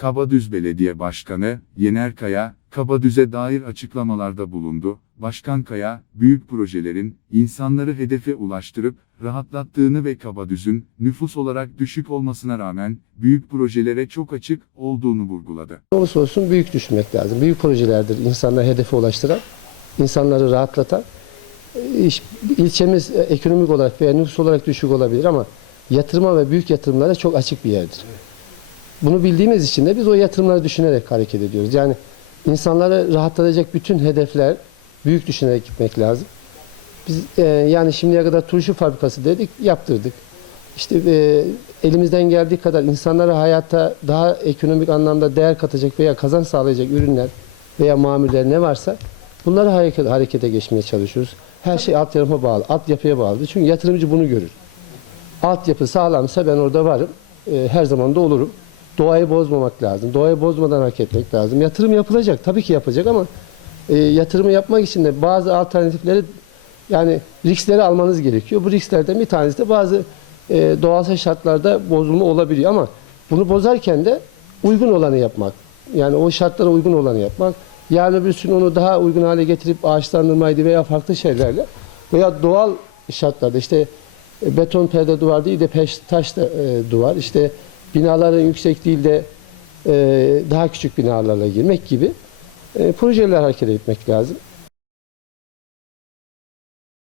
Kabadüz Belediye Başkanı, Yener Kaya, Kabadüz'e dair açıklamalarda bulundu. Başkan Kaya, büyük projelerin, insanları hedefe ulaştırıp, rahatlattığını ve Kabadüz'ün, nüfus olarak düşük olmasına rağmen, büyük projelere çok açık olduğunu vurguladı. Olursa olsun büyük düşünmek lazım. Büyük projelerdir insanları hedefe ulaştıran, insanları rahatlatan. E, iş- İlçemiz e, ekonomik olarak veya nüfus olarak düşük olabilir ama yatırıma ve büyük yatırımlara çok açık bir yerdir. Bunu bildiğimiz için de biz o yatırımları düşünerek hareket ediyoruz. Yani insanları rahatlatacak bütün hedefler büyük düşünerek gitmek lazım. Biz e, yani şimdiye kadar turşu fabrikası dedik, yaptırdık. İşte e, elimizden geldiği kadar insanlara hayata daha ekonomik anlamda değer katacak veya kazanç sağlayacak ürünler veya mamuller ne varsa bunları hareket, harekete geçmeye çalışıyoruz. Her şey altyapıya bağlı, altyapıya bağlı. Çünkü yatırımcı bunu görür. Altyapı sağlamsa ben orada varım. E, her zaman da olurum. Doğayı bozmamak lazım. Doğayı bozmadan hareket etmek lazım. Yatırım yapılacak. Tabii ki yapacak ama e, yatırımı yapmak için de bazı alternatifleri yani riskleri almanız gerekiyor. Bu risklerden bir tanesi de bazı e, doğal şartlarda bozulma olabiliyor ama bunu bozarken de uygun olanı yapmak. Yani o şartlara uygun olanı yapmak. Yarın öbür gün onu daha uygun hale getirip ağaçlandırmaydı veya farklı şeylerle veya doğal şartlarda işte e, beton perde duvar değil de peş, taş da, e, duvar işte binaların yüksek değil de e, daha küçük binalarla girmek gibi e, projeler hareket etmek lazım.